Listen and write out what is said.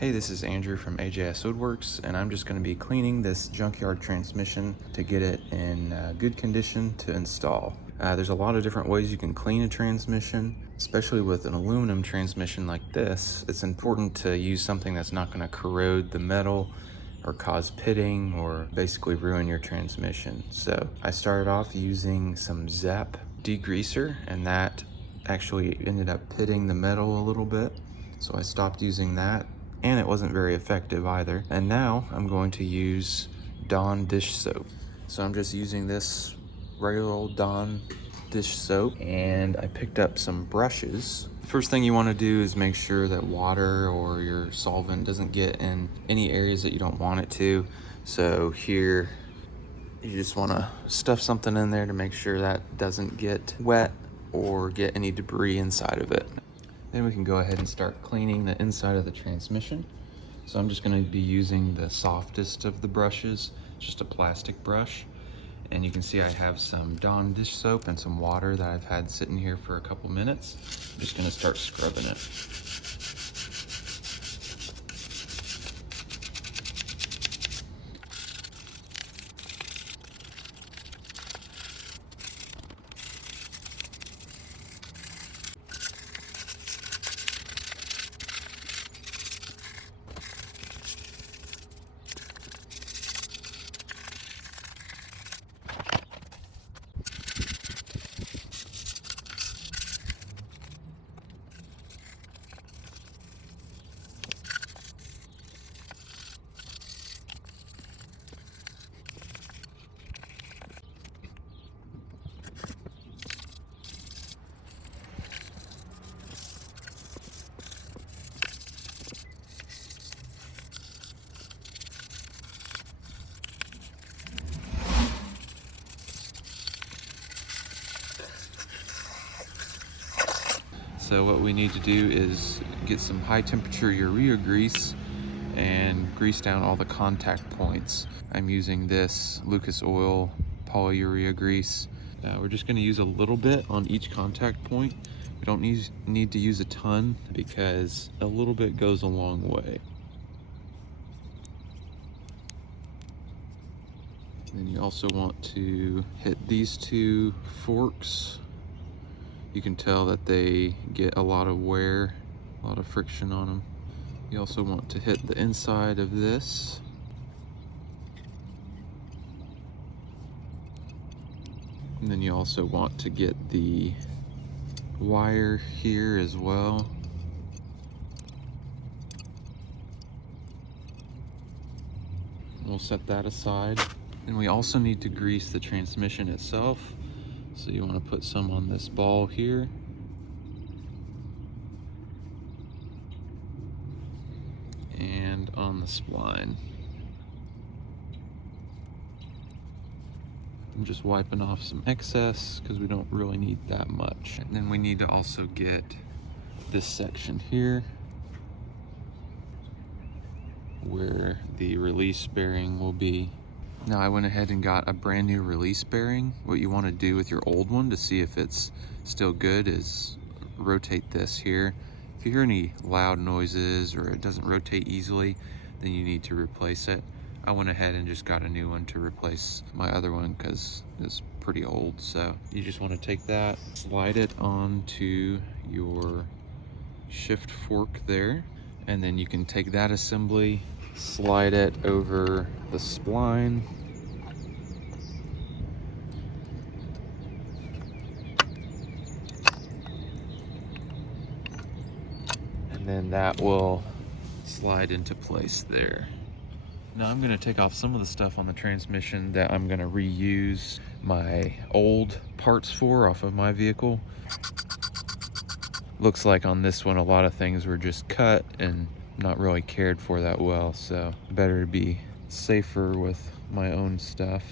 Hey, this is Andrew from AJS Woodworks, and I'm just going to be cleaning this junkyard transmission to get it in good condition to install. There's a lot of different ways you can clean a transmission, especially with an aluminum transmission like this. It's important to use something that's not going to corrode the metal or cause pitting or basically ruin your transmission. So I started off using some Zap degreaser, and that actually ended up pitting the metal a little bit. So I stopped using that, and it wasn't very effective either. And now I'm going to use Dawn dish soap. So I'm just using this regular old Dawn dish soap, and I picked up some brushes. First thing you want to do is make sure that water or your solvent doesn't get in any areas that you don't want it to. So here, you just want to stuff something in there to make sure that doesn't get wet or get any debris inside of it. Then we can go ahead and start cleaning the inside of the transmission. So I'm just going to be using the softest of the brushes, just a plastic brush. And you can see I have some Dawn dish soap and some water that I've had sitting here for a couple minutes. I'm just going to start scrubbing it. So what we need to do is get some high temperature urea grease and grease down all the contact points. I'm using this Lucas Oil polyurea grease. We're just going to use a little bit on each contact point. We don't need to use a ton because a little bit goes a long way. Then you also want to hit these two forks. You can tell that they get a lot of wear, a lot of friction on them. You also want to hit the inside of this. And then you also want to get the wire here as well. We'll set that aside. And we also need to grease the transmission itself. So you want to put some on this ball here. And on the spline. I'm just wiping off some excess because we don't really need that much. And then we need to also get this section here where the release bearing will be. Now I went ahead and got a brand new release bearing. What you want to do with your old one to see if it's still good is rotate this here. If you hear any loud noises or it doesn't rotate easily, then you need to replace it. I went ahead and just got a new one to replace my other one because it's pretty old. So you just want to take that, slide it onto your shift fork there, and then you can take that assembly, slide it over the spline, and then that will slide into place there. Now I'm going to take off some of the stuff on the transmission that I'm going to reuse my old parts for off of my vehicle. Looks like on this one a lot of things were just cut and not really cared for that well, so better to be safer with my own stuff.